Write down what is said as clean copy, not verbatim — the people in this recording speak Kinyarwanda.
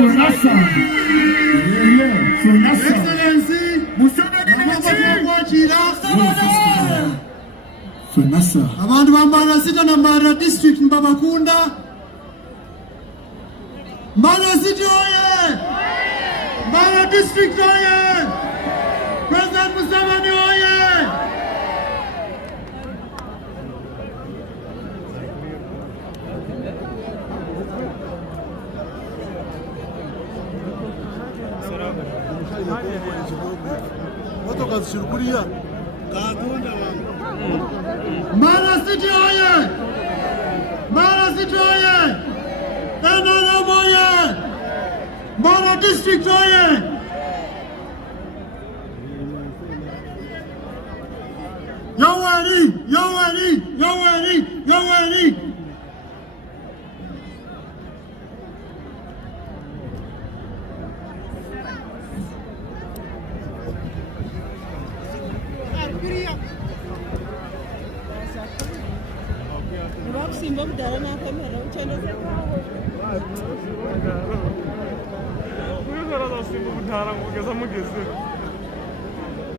Sonasa. Sonasa. Excellency. Sonasa. Abantu bambara sita na Mara district Mbabakunda. Mara City oye! Mara district oye! President Museveni oye! Mara City oye! Mara City oye! NRM oye! Mara district oye! Yoweri! Yoweri! Yoweri! Yoweri! Simba mudala na kamera uchana Simba mudala ngogeza mugeze